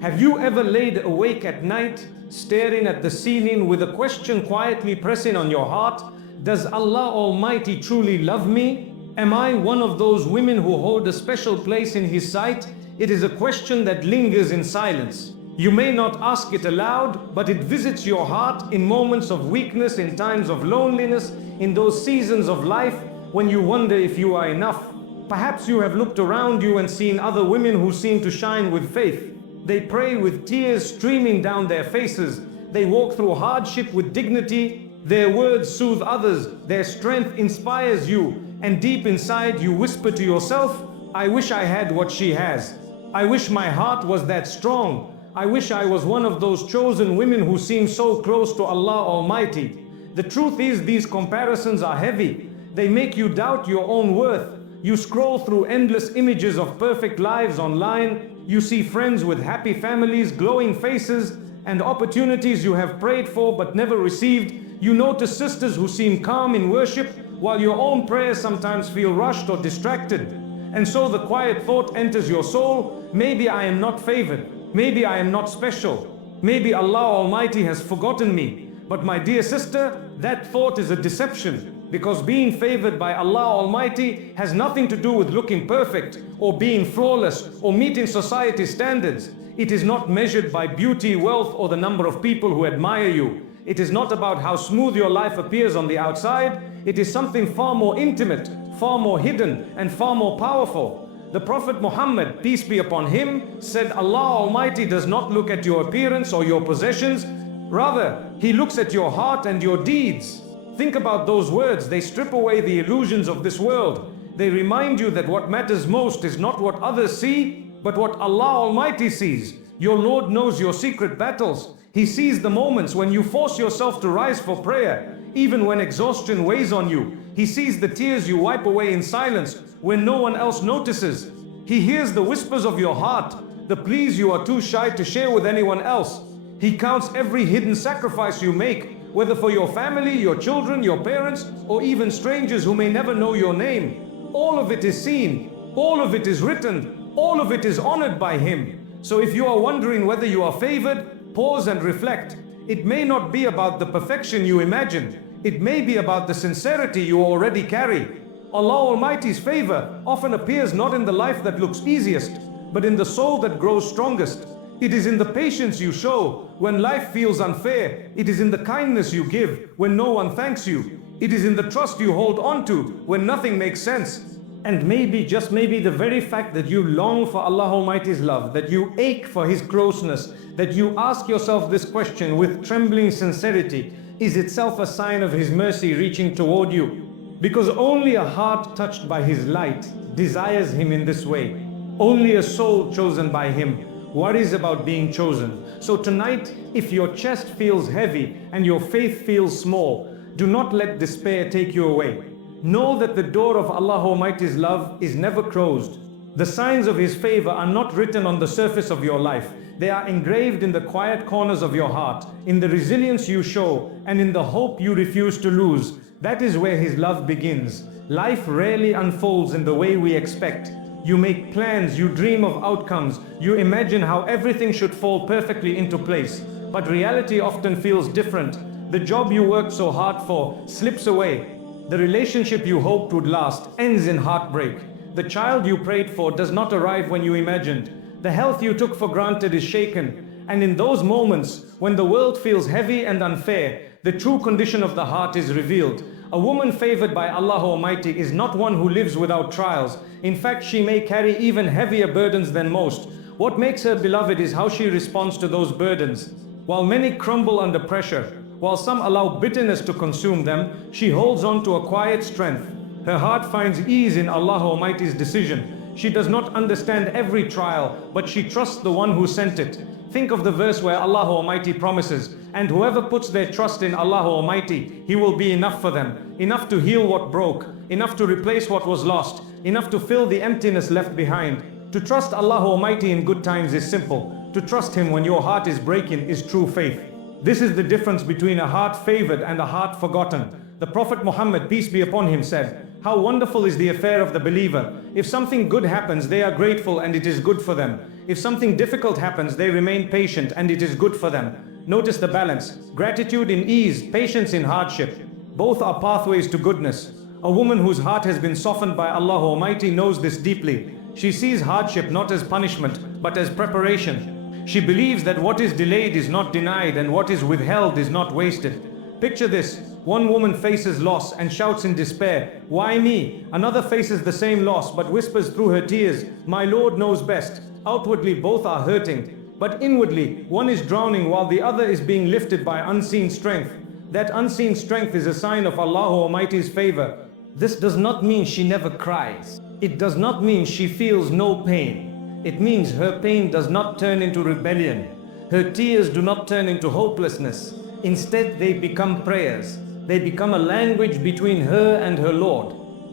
Have you ever laid awake at night, staring at the ceiling with a question quietly pressing on your heart? Does Allah Almighty truly love me? Am I one of those women who hold a special place in His sight? It is a question that lingers in silence. You may not ask it aloud, but it visits your heart in moments of weakness, in times of loneliness, in those seasons of life when you wonder if you are enough. Perhaps you have looked around you and seen other women who seem to shine with faith. They pray with tears streaming down their faces. They walk through hardship with dignity. Their words soothe others. Their strength inspires you. And deep inside you whisper to yourself, I wish I had what she has. I wish my heart was that strong. I wish I was one of those chosen women who seem so close to Allah Almighty. The truth is, these comparisons are heavy. They make you doubt your own worth. You scroll through endless images of perfect lives online. You see friends with happy families, glowing faces, and opportunities you have prayed for but never received. You notice sisters who seem calm in worship, while your own prayers sometimes feel rushed or distracted. And so the quiet thought enters your soul, maybe I am not favored. Maybe I am not special. Maybe Allah Almighty has forgotten me. But my dear sister, that thought is a deception, because being favored by Allah Almighty has nothing to do with looking perfect or being flawless or meeting society's standards. It is not measured by beauty, wealth, or the number of people who admire you. It is not about how smooth your life appears on the outside. It is something far more intimate, far more hidden, and far more powerful. The Prophet Muhammad, peace be upon him, said Allah Almighty does not look at your appearance or your possessions. Rather, He looks at your heart and your deeds. Think about those words. They strip away the illusions of this world. They remind you that what matters most is not what others see, but what Allah Almighty sees. Your Lord knows your secret battles. He sees the moments when you force yourself to rise for prayer, even when exhaustion weighs on you. He sees the tears you wipe away in silence when no one else notices. He hears the whispers of your heart, the pleas you are too shy to share with anyone else. He counts every hidden sacrifice you make, whether for your family, your children, your parents, or even strangers who may never know your name. All of it is seen, all of it is written, all of it is honored by Him. So if you are wondering whether you are favored, pause and reflect. It may not be about the perfection you imagine. It may be about the sincerity you already carry. Allah Almighty's favor often appears not in the life that looks easiest, but in the soul that grows strongest. It is in the patience you show when life feels unfair. It is in the kindness you give when no one thanks you. It is in the trust you hold on to when nothing makes sense. And maybe, just maybe, the very fact that you long for Allah Almighty's love, that you ache for His closeness, that you ask yourself this question with trembling sincerity, is itself a sign of His mercy reaching toward you. Because only a heart touched by His light desires Him in this way. Only a soul chosen by Him worries about being chosen. So tonight, if your chest feels heavy and your faith feels small, do not let despair take you away. Know that the door of Allah Almighty's love is never closed. The signs of His favor are not written on the surface of your life. They are engraved in the quiet corners of your heart, in the resilience you show, and in the hope you refuse to lose. That is where His love begins. Life rarely unfolds in the way we expect. You make plans, you dream of outcomes, you imagine how everything should fall perfectly into place. But reality often feels different. The job you worked so hard for slips away. The relationship you hoped would last ends in heartbreak. The child you prayed for does not arrive when you imagined. The health you took for granted is shaken. And in those moments, when the world feels heavy and unfair, the true condition of the heart is revealed. A woman favored by Allah Almighty is not one who lives without trials. In fact, she may carry even heavier burdens than most. What makes her beloved is how she responds to those burdens. While many crumble under pressure, while some allow bitterness to consume them, she holds on to a quiet strength. Her heart finds ease in Allah Almighty's decision. She does not understand every trial, but she trusts the one who sent it. Think of the verse where Allah Almighty promises, and whoever puts their trust in Allah Almighty, He will be enough for them, enough to heal what broke, enough to replace what was lost, enough to fill the emptiness left behind. To trust Allah Almighty in good times is simple. To trust Him when your heart is breaking is true faith. This is the difference between a heart favored and a heart forgotten. The Prophet Muhammad, peace be upon him, said, How wonderful is the affair of the believer. If something good happens, they are grateful and it is good for them. If something difficult happens, they remain patient and it is good for them. Notice the balance. Gratitude in ease, patience in hardship. Both are pathways to goodness. A woman whose heart has been softened by Allah Almighty knows this deeply. She sees hardship not as punishment, but as preparation. She believes that what is delayed is not denied and what is withheld is not wasted. Picture this. One woman faces loss and shouts in despair, "Why me?" Another faces the same loss but whispers through her tears, "My Lord knows best." Outwardly both are hurting, but inwardly one is drowning while the other is being lifted by unseen strength. That unseen strength is a sign of Allah Almighty's favor. This does not mean she never cries. It does not mean she feels no pain. It means her pain does not turn into rebellion. Her tears do not turn into hopelessness. Instead, they become prayers. They become a language between her and her Lord.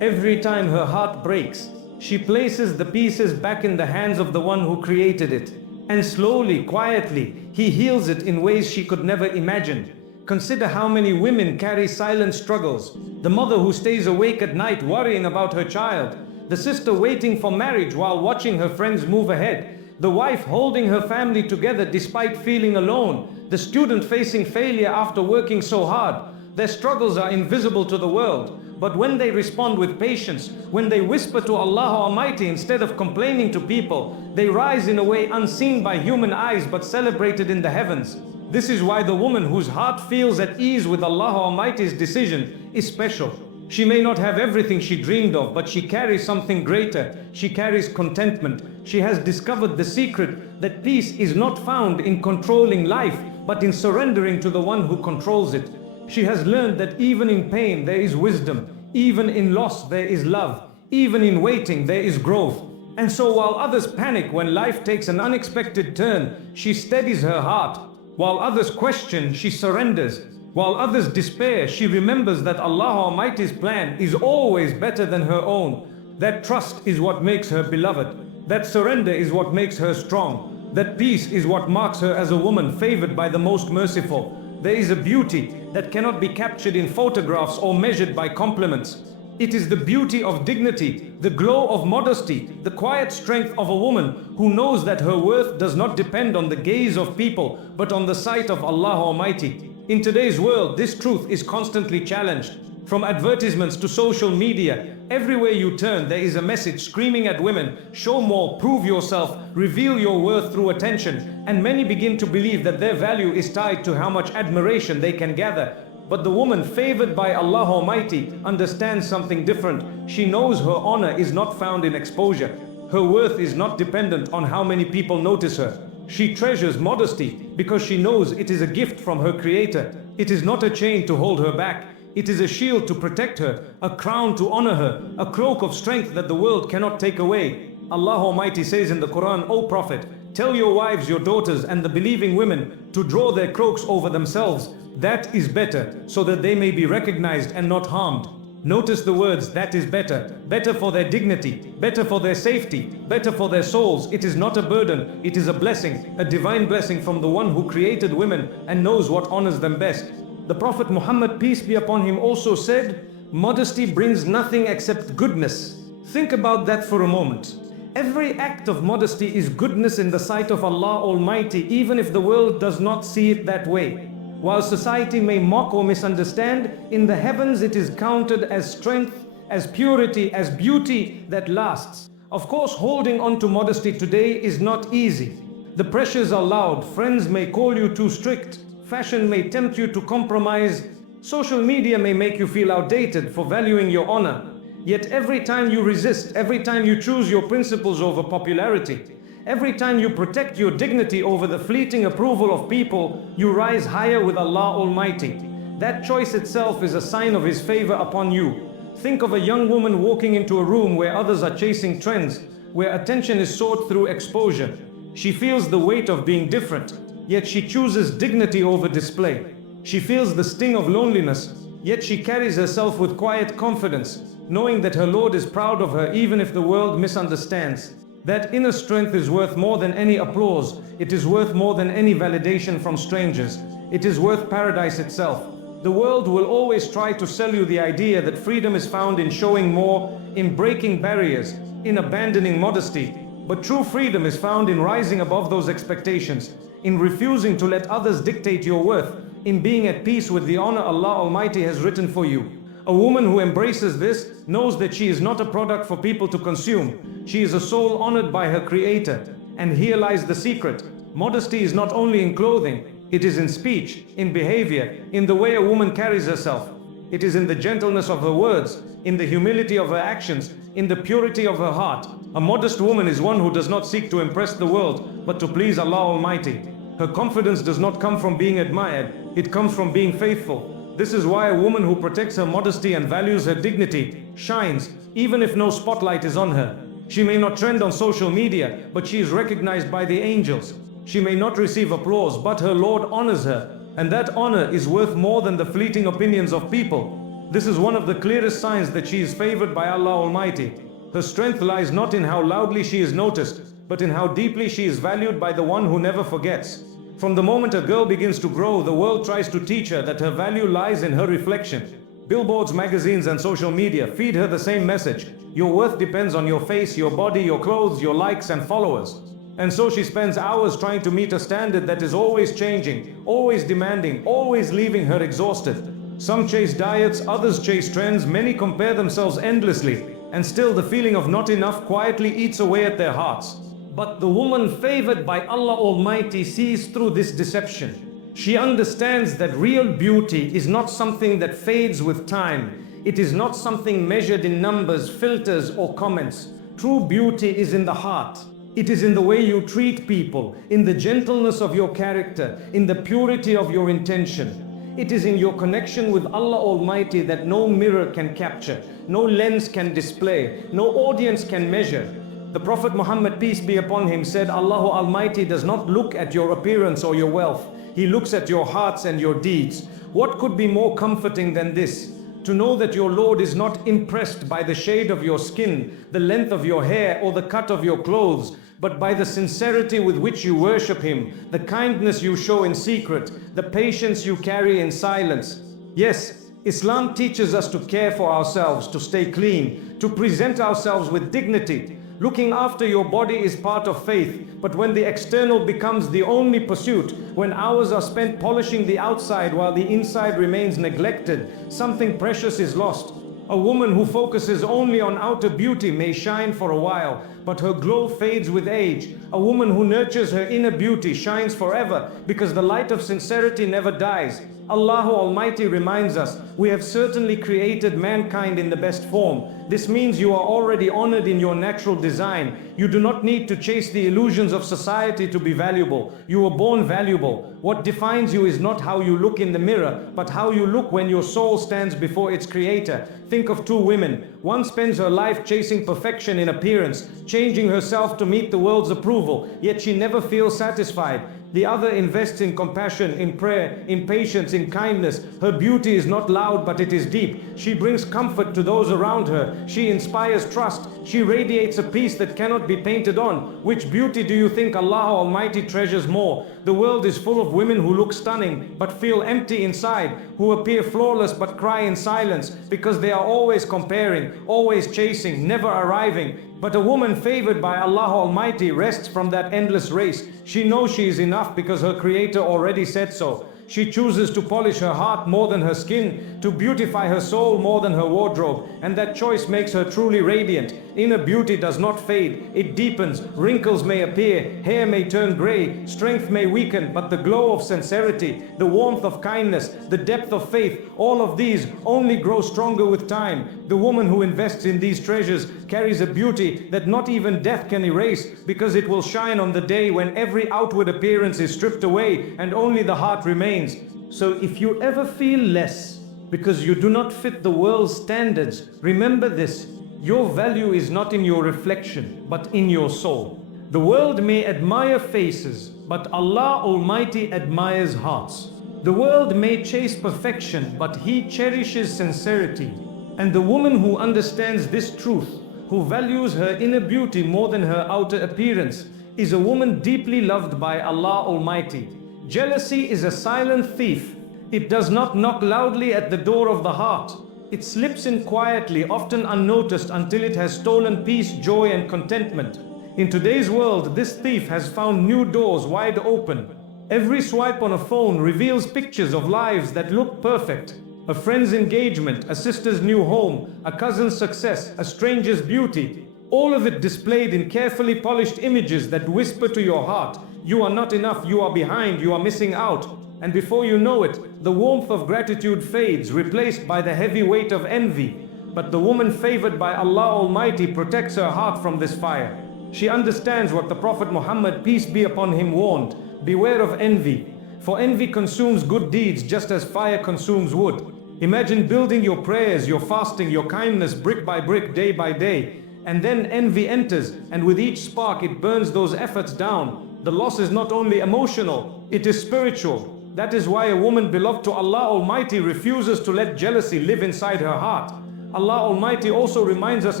Every time her heart breaks, she places the pieces back in the hands of the one who created it. And slowly, quietly, he heals it in ways she could never imagine. Consider how many women carry silent struggles. The mother who stays awake at night worrying about her child. The sister waiting for marriage while watching her friends move ahead. The wife holding her family together despite feeling alone. The student facing failure after working so hard. Their struggles are invisible to the world. But when they respond with patience, when they whisper to Allah Almighty instead of complaining to people, they rise in a way unseen by human eyes but celebrated in the heavens. This is why the woman whose heart feels at ease with Allah Almighty's decision is special. She may not have everything she dreamed of, but she carries something greater. She carries contentment. She has discovered the secret that peace is not found in controlling life, but in surrendering to the one who controls it. She has learned that even in pain there is wisdom, even in loss there is love, even in waiting there is growth. And so while others panic when life takes an unexpected turn, she steadies her heart. While others question, she surrenders. While others despair, she remembers that Allah Almighty's plan is always better than her own. That trust is what makes her beloved. That surrender is what makes her strong. That peace is what marks her as a woman favored by the most merciful. There is a beauty that cannot be captured in photographs or measured by compliments. It is the beauty of dignity, the glow of modesty, the quiet strength of a woman who knows that her worth does not depend on the gaze of people, but on the sight of Allah Almighty. In today's world, this truth is constantly challenged. From advertisements to social media, everywhere you turn, there is a message screaming at women, show more, prove yourself, reveal your worth through attention. And many begin to believe that their value is tied to how much admiration they can gather. But the woman favored by Allah Almighty understands something different. She knows her honor is not found in exposure. Her worth is not dependent on how many people notice her. She treasures modesty because she knows it is a gift from her Creator. It is not a chain to hold her back. It is a shield to protect her, a crown to honor her, a cloak of strength that the world cannot take away. Allah Almighty says in the Quran, O Prophet, tell your wives, your daughters, and the believing women to draw their cloaks over themselves. That is better, so that they may be recognized and not harmed. Notice the words, that is better. Better for their dignity, better for their safety, better for their souls. It is not a burden, it is a blessing, a divine blessing from the one who created women and knows what honors them best. The Prophet Muhammad, peace be upon him, also said, modesty brings nothing except goodness. Think about that for a moment. Every act of modesty is goodness in the sight of Allah Almighty, even if the world does not see it that way. While society may mock or misunderstand, in the heavens it is counted as strength, as purity, as beauty that lasts. Of course, holding on to modesty today is not easy. The pressures are loud. Friends may call you too strict. Fashion may tempt you to compromise. Social media may make you feel outdated for valuing your honor. Yet every time you resist, every time you choose your principles over popularity, every time you protect your dignity over the fleeting approval of people, you rise higher with Allah Almighty. That choice itself is a sign of His favor upon you. Think of a young woman walking into a room where others are chasing trends, where attention is sought through exposure. She feels the weight of being different, yet she chooses dignity over display. She feels the sting of loneliness, yet she carries herself with quiet confidence, knowing that her Lord is proud of her even if the world misunderstands. That inner strength is worth more than any applause. It is worth more than any validation from strangers. It is worth paradise itself. The world will always try to sell you the idea that freedom is found in showing more, in breaking barriers, in abandoning modesty. But true freedom is found in rising above those expectations, in refusing to let others dictate your worth, in being at peace with the honor Allah Almighty has written for you. A woman who embraces this knows that she is not a product for people to consume. She is a soul honored by her Creator. And here lies the secret. Modesty is not only in clothing, it is in speech, in behavior, in the way a woman carries herself. It is in the gentleness of her words, in the humility of her actions, in the purity of her heart. A modest woman is one who does not seek to impress the world, but to please Allah Almighty. Her confidence does not come from being admired, it comes from being faithful. This is why a woman who protects her modesty and values her dignity shines, even if no spotlight is on her. She may not trend on social media, but she is recognized by the angels. She may not receive applause, but her Lord honors her. And that honor is worth more than the fleeting opinions of people. This is one of the clearest signs that she is favored by Allah Almighty. Her strength lies not in how loudly she is noticed, but in how deeply she is valued by the one who never forgets. From the moment a girl begins to grow, the world tries to teach her that her value lies in her reflection. Billboards, magazines, and social media feed her the same message. Your worth depends on your face, your body, your clothes, your likes and followers. And so she spends hours trying to meet a standard that is always changing, always demanding, always leaving her exhausted. Some chase diets, others chase trends, many compare themselves endlessly, and still the feeling of not enough quietly eats away at their hearts. But the woman favored by Allah Almighty sees through this deception. She understands that real beauty is not something that fades with time. It is not something measured in numbers, filters, or comments. True beauty is in the heart. It is in the way you treat people, in the gentleness of your character, in the purity of your intention. It is in your connection with Allah Almighty that no mirror can capture, no lens can display, no audience can measure. The Prophet Muhammad, peace be upon him, said, Allah Almighty does not look at your appearance or your wealth. He looks at your hearts and your deeds. What could be more comforting than this? To know that your Lord is not impressed by the shade of your skin, the length of your hair, or the cut of your clothes, but by the sincerity with which you worship Him, the kindness you show in secret, the patience you carry in silence. Yes, Islam teaches us to care for ourselves, to stay clean, to present ourselves with dignity. Looking after your body is part of faith, but when the external becomes the only pursuit, when hours are spent polishing the outside while the inside remains neglected, something precious is lost. A woman who focuses only on outer beauty may shine for a while, but her glow fades with age. A woman who nurtures her inner beauty shines forever, because the light of sincerity never dies. Allah Almighty reminds us, we have certainly created mankind in the best form. This means you are already honored in your natural design. You do not need to chase the illusions of society to be valuable. You were born valuable. What defines you is not how you look in the mirror, but how you look when your soul stands before its Creator. Think of two women. One spends her life chasing perfection in appearance, changing herself to meet the world's approval, yet she never feels satisfied. The other invests in compassion, in prayer, in patience, in kindness. Her beauty is not loud, but it is deep. She brings comfort to those around her. She inspires trust. She radiates a peace that cannot be painted on. Which beauty do you think Allah Almighty treasures more? The world is full of women who look stunning, but feel empty inside, who appear flawless but cry in silence, because they are always comparing, always chasing, never arriving. But a woman favored by Allah Almighty rests from that endless race. She knows she is enough because her Creator already said so. She chooses to polish her heart more than her skin, to beautify her soul more than her wardrobe, and that choice makes her truly radiant. Inner beauty does not fade, it deepens. Wrinkles may appear, hair may turn gray, strength may weaken, but the glow of sincerity, the warmth of kindness, the depth of faith, all of these only grow stronger with time. The woman who invests in these treasures carries a beauty that not even death can erase, because it will shine on the day when every outward appearance is stripped away and only the heart remains. So if you ever feel less because you do not fit the world's standards, remember this: your value is not in your reflection, but in your soul. The world may admire faces, but Allah Almighty admires hearts. The world may chase perfection, but He cherishes sincerity. And the woman who understands this truth, who values her inner beauty more than her outer appearance, is a woman deeply loved by Allah Almighty. Jealousy is a silent thief. It does not knock loudly at the door of the heart. It slips in quietly, often unnoticed, until it has stolen peace, joy, and contentment. In today's world, this thief has found new doors wide open. Every swipe on a phone reveals pictures of lives that look perfect. A friend's engagement, a sister's new home, a cousin's success, a stranger's beauty. All of it displayed in carefully polished images that whisper to your heart, you are not enough, you are behind, you are missing out. And before you know it, the warmth of gratitude fades, replaced by the heavy weight of envy. But the woman favored by Allah Almighty protects her heart from this fire. She understands what the Prophet Muhammad, peace be upon him, warned. Beware of envy, for envy consumes good deeds just as fire consumes wood. Imagine building your prayers, your fasting, your kindness brick by brick, day by day, and then envy enters, and with each spark it burns those efforts down. The loss is not only emotional, it is spiritual. That is why a woman beloved to Allah Almighty refuses to let jealousy live inside her heart. Allah Almighty also reminds us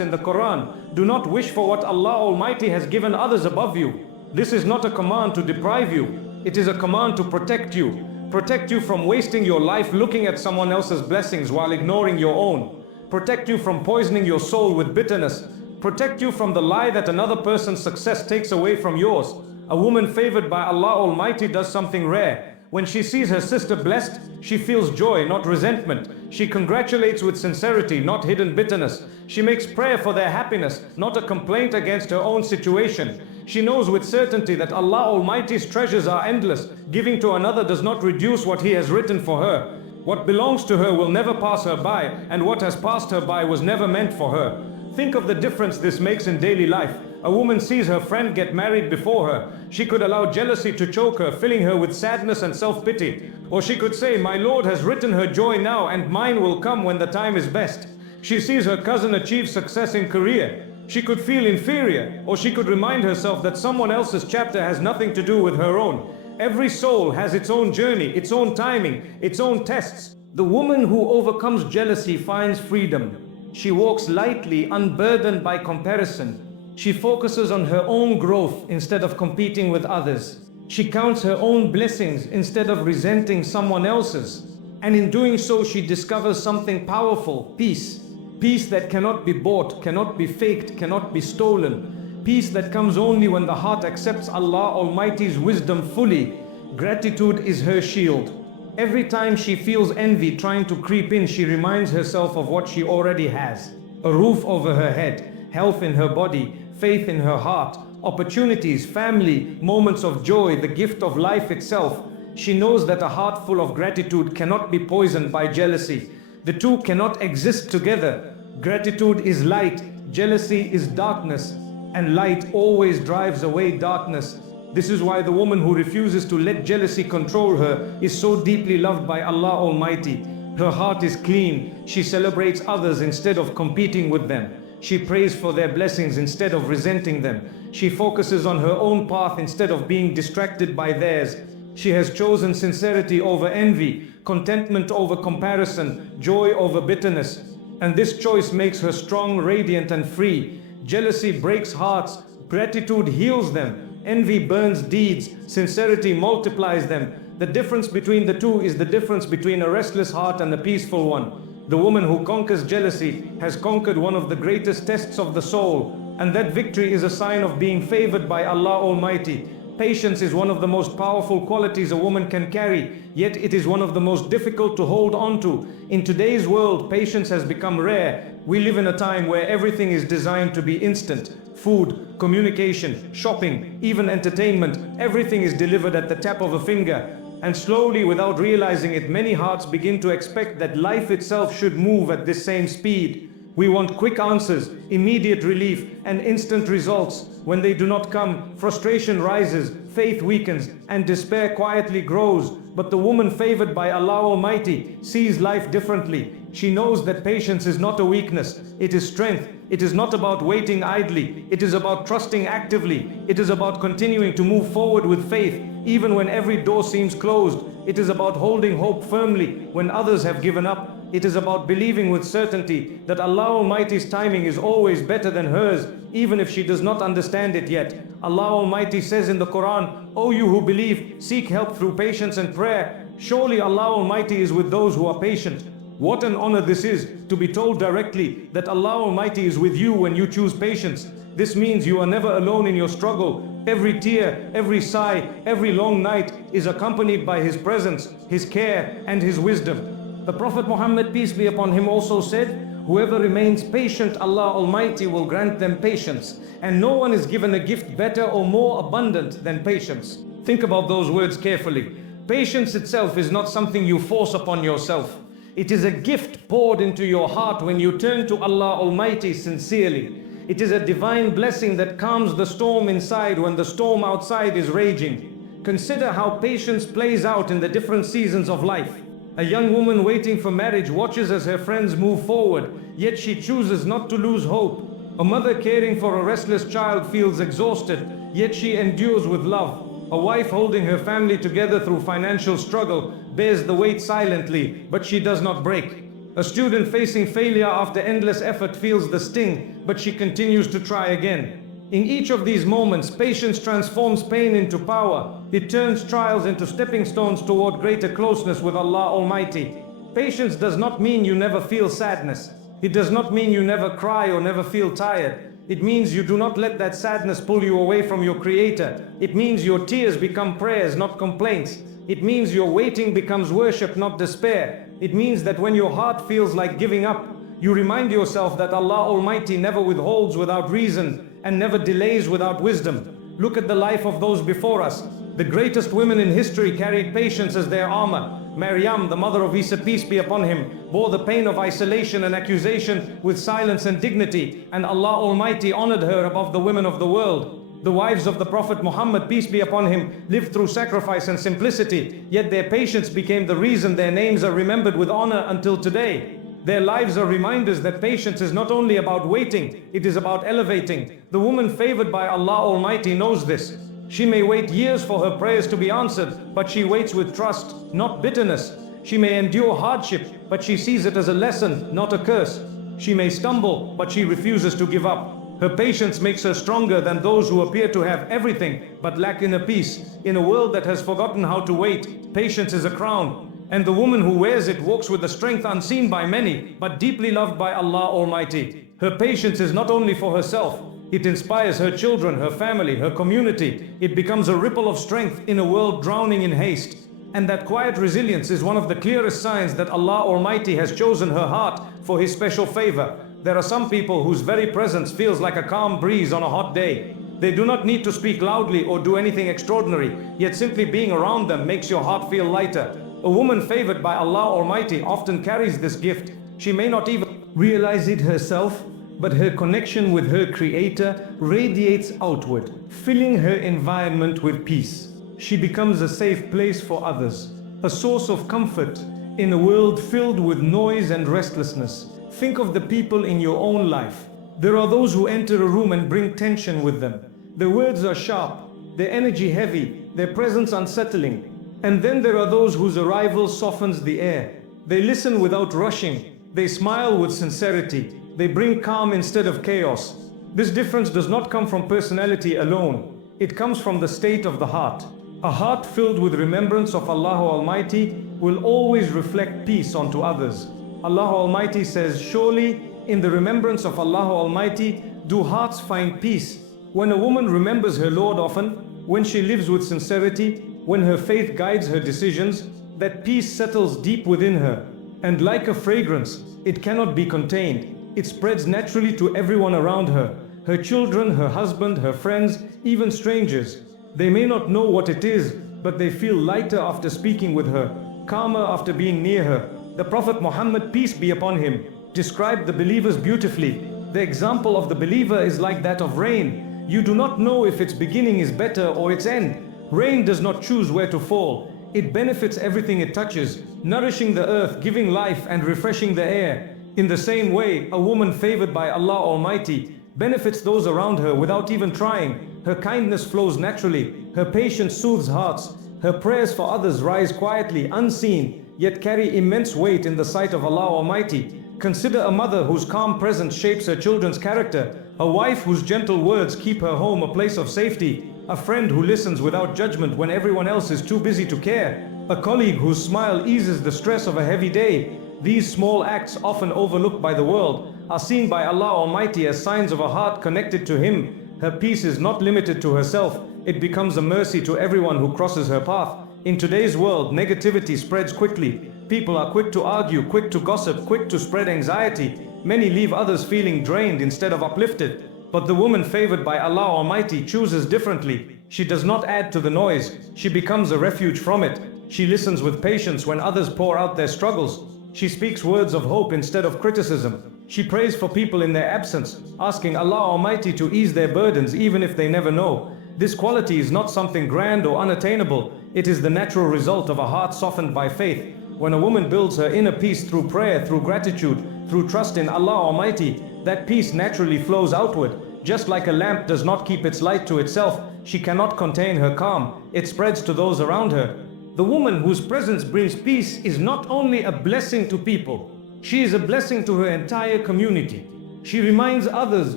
in the Quran, do not wish for what Allah Almighty has given others above you. This is not a command to deprive you, it is a command to protect you. Protect you from wasting your life looking at someone else's blessings while ignoring your own. Protect you from poisoning your soul with bitterness. Protect you from the lie that another person's success takes away from yours. A woman favored by Allah Almighty does something rare. When she sees her sister blessed, she feels joy, not resentment. She congratulates with sincerity, not hidden bitterness. She makes prayer for their happiness, not a complaint against her own situation. She knows with certainty that Allah Almighty's treasures are endless. Giving to another does not reduce what He has written for her. What belongs to her will never pass her by, and what has passed her by was never meant for her. Think of the difference this makes in daily life. A woman sees her friend get married before her. She could allow jealousy to choke her, filling her with sadness and self-pity. Or she could say, my Lord has written her joy now, and mine will come when the time is best. She sees her cousin achieve success in career. She could feel inferior, or she could remind herself that someone else's chapter has nothing to do with her own. Every soul has its own journey, its own timing, its own tests. The woman who overcomes jealousy finds freedom. She walks lightly, unburdened by comparison. She focuses on her own growth instead of competing with others. She counts her own blessings instead of resenting someone else's. And in doing so, she discovers something powerful, peace. Peace that cannot be bought, cannot be faked, cannot be stolen. Peace that comes only when the heart accepts Allah Almighty's wisdom fully. Gratitude is her shield. Every time she feels envy trying to creep in, she reminds herself of what she already has. A roof over her head, health in her body, faith in her heart, opportunities, family, moments of joy, the gift of life itself. She knows that a heart full of gratitude cannot be poisoned by jealousy. The two cannot exist together. Gratitude is light, jealousy is darkness, and light always drives away darkness. This is why the woman who refuses to let jealousy control her is so deeply loved by Allah Almighty. Her heart is clean. She celebrates others instead of competing with them. She prays for their blessings instead of resenting them. She focuses on her own path instead of being distracted by theirs. She has chosen sincerity over envy, contentment over comparison, joy over bitterness. And this choice makes her strong, radiant, and free. Jealousy breaks hearts, gratitude heals them, envy burns deeds, sincerity multiplies them. The difference between the two is the difference between a restless heart and a peaceful one. The woman who conquers jealousy has conquered one of the greatest tests of the soul, and that victory is a sign of being favored by Allah Almighty. Patience is one of the most powerful qualities a woman can carry, yet it is one of the most difficult to hold on to. In today's world, patience has become rare. We live in a time where everything is designed to be instant. Food, communication, shopping, even entertainment, everything is delivered at the tap of a finger. And slowly, without realizing it, many hearts begin to expect that life itself should move at this same speed. We want quick answers, immediate relief, and instant results. When they do not come, frustration rises, faith weakens, and despair quietly grows. But the woman favored by Allah Almighty sees life differently. She knows that patience is not a weakness, it is strength. It is not about waiting idly, it is about trusting actively. It is about continuing to move forward with faith, even when every door seems closed. It is about holding hope firmly when others have given up. It is about believing with certainty that Allah Almighty's timing is always better than hers, even if she does not understand it yet. Allah Almighty says in the Quran, O you who believe, seek help through patience and prayer. Surely Allah Almighty is with those who are patient. What an honor this is, to be told directly that Allah Almighty is with you when you choose patience. This means you are never alone in your struggle. Every tear, every sigh, every long night is accompanied by His presence, His care, and His wisdom. The Prophet Muhammad, peace be upon him, also said, whoever remains patient, Allah Almighty will grant them patience. And no one is given a gift better or more abundant than patience. Think about those words carefully. Patience itself is not something you force upon yourself. It is a gift poured into your heart when you turn to Allah Almighty sincerely. It is a divine blessing that calms the storm inside when the storm outside is raging. Consider how patience plays out in the different seasons of life. A young woman waiting for marriage watches as her friends move forward, yet she chooses not to lose hope. A mother caring for a restless child feels exhausted, yet she endures with love. A wife holding her family together through financial struggle bears the weight silently, but she does not break. A student facing failure after endless effort feels the sting, but she continues to try again. In each of these moments, patience transforms pain into power. It turns trials into stepping stones toward greater closeness with Allah Almighty. Patience does not mean you never feel sadness. It does not mean you never cry or never feel tired. It means you do not let that sadness pull you away from your Creator. It means your tears become prayers, not complaints. It means your waiting becomes worship, not despair. It means that when your heart feels like giving up, you remind yourself that Allah Almighty never withholds without reason and never delays without wisdom. Look at the life of those before us. The greatest women in history carried patience as their armor. Maryam, the mother of Isa, peace be upon him, bore the pain of isolation and accusation with silence and dignity, and Allah Almighty honored her above the women of the world. The wives of the Prophet Muhammad, peace be upon him, lived through sacrifice and simplicity, yet their patience became the reason their names are remembered with honor until today. Their lives are reminders that patience is not only about waiting, it is about elevating. The woman favored by Allah Almighty knows this. She may wait years for her prayers to be answered, but she waits with trust, not bitterness. She may endure hardship, but she sees it as a lesson, not a curse. She may stumble, but she refuses to give up. Her patience makes her stronger than those who appear to have everything but lack inner peace. In a world that has forgotten how to wait, patience is a crown. And the woman who wears it walks with a strength unseen by many, but deeply loved by Allah Almighty. Her patience is not only for herself, it inspires her children, her family, her community. It becomes a ripple of strength in a world drowning in haste. And that quiet resilience is one of the clearest signs that Allah Almighty has chosen her heart for His special favor. There are some people whose very presence feels like a calm breeze on a hot day. They do not need to speak loudly or do anything extraordinary, yet simply being around them makes your heart feel lighter. A woman favored by Allah Almighty often carries this gift. She may not even realize it herself, but her connection with her Creator radiates outward, filling her environment with peace. She becomes a safe place for others, a source of comfort in a world filled with noise and restlessness. Think of the people in your own life. There are those who enter a room and bring tension with them. Their words are sharp, their energy heavy, their presence unsettling. And then there are those whose arrival softens the air. They listen without rushing. They smile with sincerity. They bring calm instead of chaos. This difference does not come from personality alone. It comes from the state of the heart. A heart filled with remembrance of Allah Almighty will always reflect peace onto others. Allah Almighty says, surely in the remembrance of Allah Almighty do hearts find peace. When a woman remembers her Lord often, when she lives with sincerity, when her faith guides her decisions, that peace settles deep within her. And like a fragrance, it cannot be contained. It spreads naturally to everyone around her, her children, her husband, her friends, even strangers. They may not know what it is, but they feel lighter after speaking with her, calmer after being near her. The Prophet Muhammad, peace be upon him, described the believers beautifully. The example of the believer is like that of rain. You do not know if its beginning is better or its end. Rain does not choose where to fall. It benefits everything it touches, nourishing the earth, giving life and refreshing the air. In the same way, a woman favored by Allah Almighty benefits those around her without even trying. Her kindness flows naturally. Her patience soothes hearts. Her prayers for others rise quietly, unseen, yet carry immense weight in the sight of Allah Almighty. Consider a mother whose calm presence shapes her children's character, a wife whose gentle words keep her home a place of safety, a friend who listens without judgment when everyone else is too busy to care. a colleague whose smile eases the stress of a heavy day. These small acts, often overlooked by the world, are seen by Allah Almighty as signs of a heart connected to Him. Her peace is not limited to herself, it becomes a mercy to everyone who crosses her path. In today's world, negativity spreads quickly. People are quick to argue, quick to gossip, quick to spread anxiety. Many leave others feeling drained instead of uplifted. But the woman favored by Allah Almighty chooses differently. She does not add to the noise, she becomes a refuge from it. She listens with patience when others pour out their struggles. She speaks words of hope instead of criticism. She prays for people in their absence, asking Allah Almighty to ease their burdens even if they never know. This quality is not something grand or unattainable. It is the natural result of a heart softened by faith. When a woman builds her inner peace through prayer, through gratitude, through trust in Allah Almighty, that peace naturally flows outward. Just like a lamp does not keep its light to itself, she cannot contain her calm. It spreads to those around her. The woman whose presence brings peace is not only a blessing to people, she is a blessing to her entire community. She reminds others,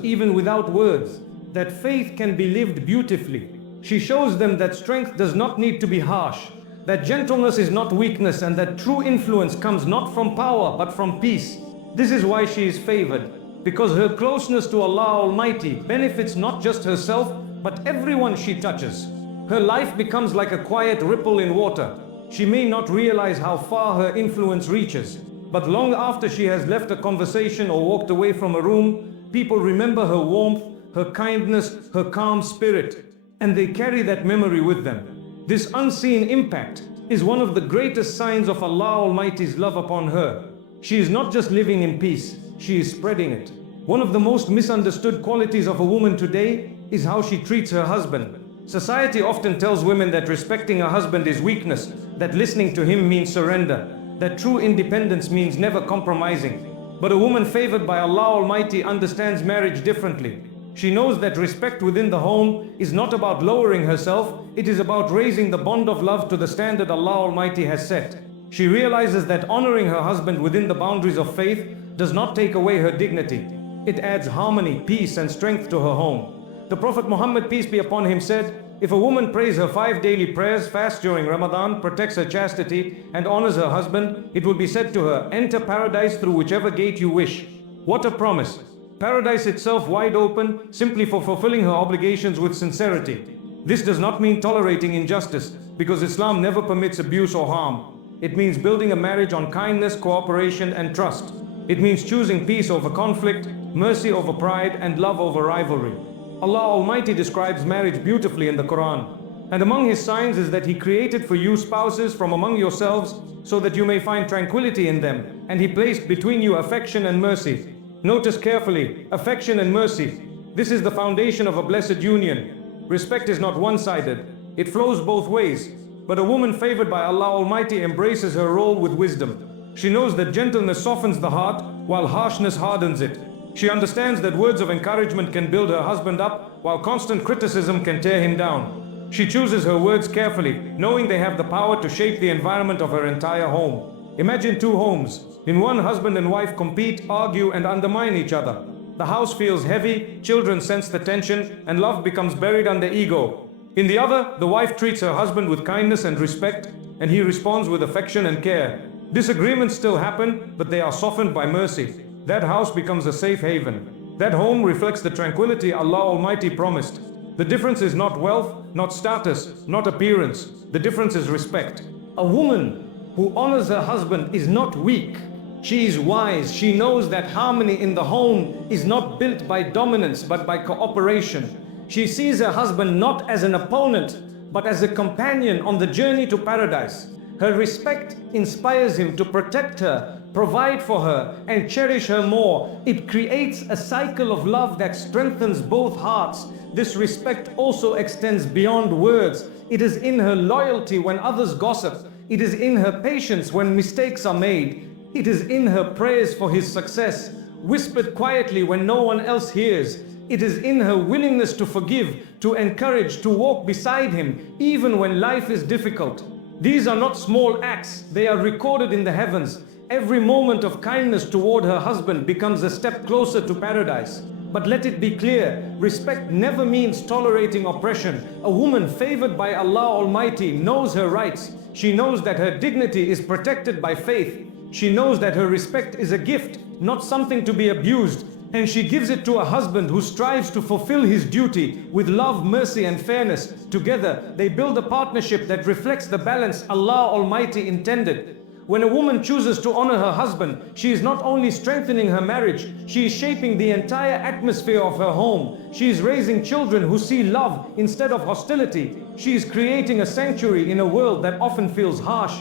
even without words, that faith can be lived beautifully. She shows them that strength does not need to be harsh, that gentleness is not weakness, and that true influence comes not from power but from peace. This is why she is favored, because her closeness to Allah Almighty benefits not just herself, but everyone she touches. Her life becomes like a quiet ripple in water. She may not realize how far her influence reaches, but long after she has left a conversation or walked away from a room, people remember her warmth, her kindness, her calm spirit, and they carry that memory with them. This unseen impact is one of the greatest signs of Allah Almighty's love upon her. She is not just living in peace, she is spreading it. One of the most misunderstood qualities of a woman today is how she treats her husband. Society often tells women that respecting a husband is weakness, that listening to him means surrender, that true independence means never compromising. But a woman favored by Allah Almighty understands marriage differently. She knows that respect within the home is not about lowering herself, it is about raising the bond of love to the standard Allah Almighty has set. She realizes that honoring her husband within the boundaries of faith does not take away her dignity. It adds harmony, peace, and strength to her home. The Prophet Muhammad, peace be upon him, said, if a woman prays her 5 daily prayers, fasts during Ramadan, protects her chastity, and honors her husband, it will be said to her, enter paradise through whichever gate you wish. What a promise! Paradise itself wide open, simply for fulfilling her obligations with sincerity. This does not mean tolerating injustice, because Islam never permits abuse or harm. It means building a marriage on kindness, cooperation, and trust. It means choosing peace over conflict, mercy over pride, and love over rivalry. Allah Almighty describes marriage beautifully in the Quran. And among His signs is that He created for you spouses from among yourselves so that you may find tranquility in them. And He placed between you affection and mercy. Notice carefully, affection and mercy. This is the foundation of a blessed union. Respect is not one-sided. It flows both ways. But a woman favored by Allah Almighty embraces her role with wisdom. She knows that gentleness softens the heart, while harshness hardens it. She understands that words of encouragement can build her husband up, while constant criticism can tear him down. She chooses her words carefully, knowing they have the power to shape the environment of her entire home. Imagine 2 homes. In one, husband and wife compete, argue, and undermine each other. The house feels heavy, children sense the tension, and love becomes buried under ego. In the other, the wife treats her husband with kindness and respect, and he responds with affection and care. Disagreements still happen, but they are softened by mercy. That house becomes a safe haven. That home reflects the tranquility Allah Almighty promised. The difference is not wealth, not status, not appearance. The difference is respect. A woman who honors her husband is not weak. She is wise. She knows that harmony in the home is not built by dominance, but by cooperation. She sees her husband not as an opponent, but as a companion on the journey to paradise. Her respect inspires him to protect her, provide for her, and cherish her more. It creates a cycle of love that strengthens both hearts. This respect also extends beyond words. It is in her loyalty when others gossip. It is in her patience when mistakes are made. It is in her prayers for his success, whispered quietly when no one else hears. It is in her willingness to forgive, to encourage, to walk beside him, even when life is difficult. These are not small acts, they are recorded in the heavens. Every moment of kindness toward her husband becomes a step closer to paradise. But let it be clear, respect never means tolerating oppression. A woman favored by Allah Almighty knows her rights. She knows that her dignity is protected by faith. She knows that her respect is a gift, not something to be abused. And she gives it to a husband who strives to fulfill his duty with love, mercy, and fairness. Together, they build a partnership that reflects the balance Allah Almighty intended. When a woman chooses to honor her husband, she is not only strengthening her marriage, she is shaping the entire atmosphere of her home. She is raising children who see love instead of hostility. She is creating a sanctuary in a world that often feels harsh.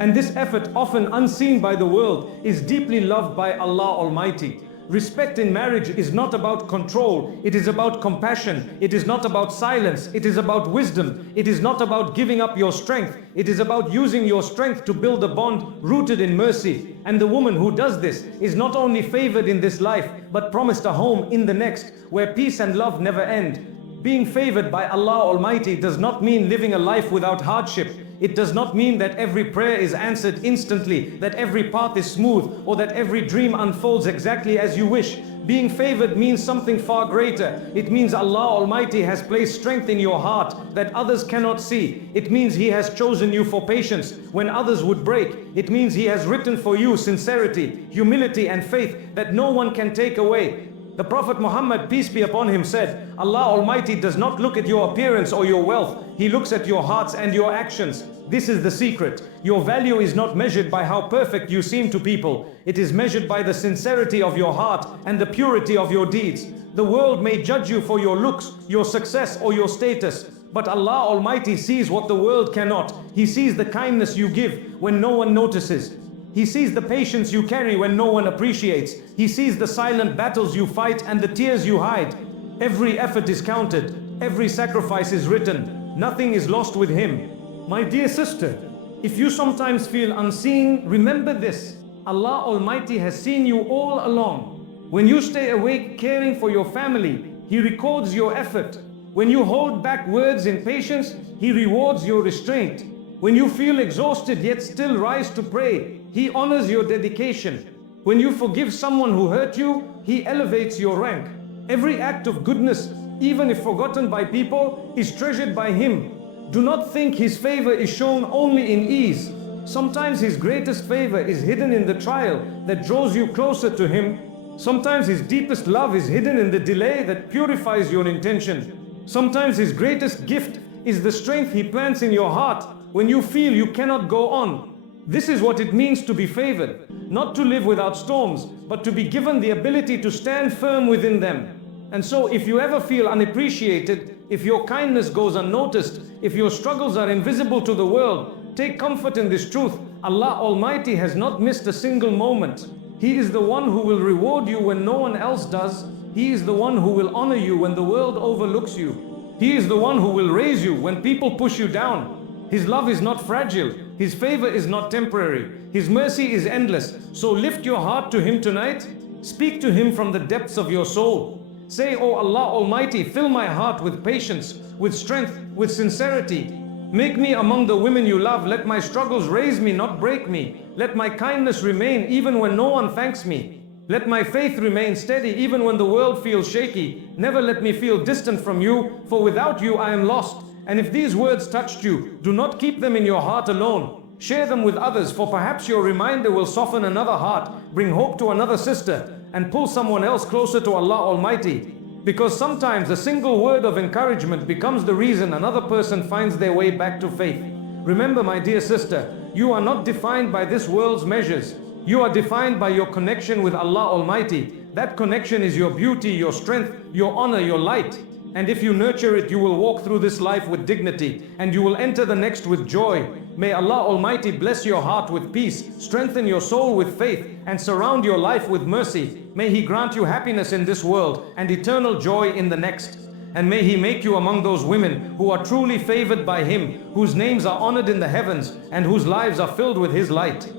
And this effort, often unseen by the world, is deeply loved by Allah Almighty. Respect in marriage is not about control, it is about compassion. It is not about silence, it is about wisdom. It is not about giving up your strength, it is about using your strength to build a bond rooted in mercy. And the woman who does this is not only favored in this life, but promised a home in the next, where peace and love never end. Being favored by Allah Almighty does not mean living a life without hardship. It does not mean that every prayer is answered instantly, that every path is smooth, or that every dream unfolds exactly as you wish. Being favored means something far greater. It means Allah Almighty has placed strength in your heart that others cannot see. It means He has chosen you for patience when others would break. It means He has written for you sincerity, humility, and faith that no one can take away. The Prophet Muhammad, peace be upon him, said, Allah Almighty does not look at your appearance or your wealth. He looks at your hearts and your actions. This is the secret. Your value is not measured by how perfect you seem to people. It is measured by the sincerity of your heart and the purity of your deeds. The world may judge you for your looks, your success, or your status. But Allah Almighty sees what the world cannot. He sees the kindness you give when no one notices. He sees the patience you carry when no one appreciates. He sees the silent battles you fight and the tears you hide. Every effort is counted. Every sacrifice is written. Nothing is lost with Him. My dear sister, if you sometimes feel unseen, remember this. Allah Almighty has seen you all along. When you stay awake caring for your family, He records your effort. When you hold back words in patience, He rewards your restraint. When you feel exhausted yet still rise to pray, He honors your dedication. When you forgive someone who hurt you, He elevates your rank. Every act of goodness, even if forgotten by people, is treasured by Him. Do not think His favor is shown only in ease. Sometimes His greatest favor is hidden in the trial that draws you closer to Him. Sometimes His deepest love is hidden in the delay that purifies your intention. Sometimes His greatest gift is the strength He plants in your heart when you feel you cannot go on. This is what it means to be favored, not to live without storms, but to be given the ability to stand firm within them. And so if you ever feel unappreciated, if your kindness goes unnoticed, if your struggles are invisible to the world, take comfort in this truth. Allah Almighty has not missed a single moment. He is the one who will reward you when no one else does. He is the one who will honor you when the world overlooks you. He is the one who will raise you when people push you down. His love is not fragile. His favor is not temporary. His mercy is endless. So lift your heart to Him tonight. Speak to Him from the depths of your soul. Say, "O Allah Almighty, fill my heart with patience, with strength, with sincerity. Make me among the women You love. Let my struggles raise me, not break me. Let my kindness remain even when no one thanks me. Let my faith remain steady even when the world feels shaky. Never let me feel distant from You, for without You I am lost." And if these words touched you, do not keep them in your heart alone. Share them with others, for perhaps your reminder will soften another heart, bring hope to another sister, and pull someone else closer to Allah Almighty. Because sometimes a single word of encouragement becomes the reason another person finds their way back to faith. Remember, my dear sister, you are not defined by this world's measures. You are defined by your connection with Allah Almighty. That connection is your beauty, your strength, your honor, your light. And if you nurture it, you will walk through this life with dignity, and you will enter the next with joy. May Allah Almighty bless your heart with peace, strengthen your soul with faith, and surround your life with mercy. May He grant you happiness in this world and eternal joy in the next. And may He make you among those women who are truly favored by Him, whose names are honored in the heavens, and whose lives are filled with His light.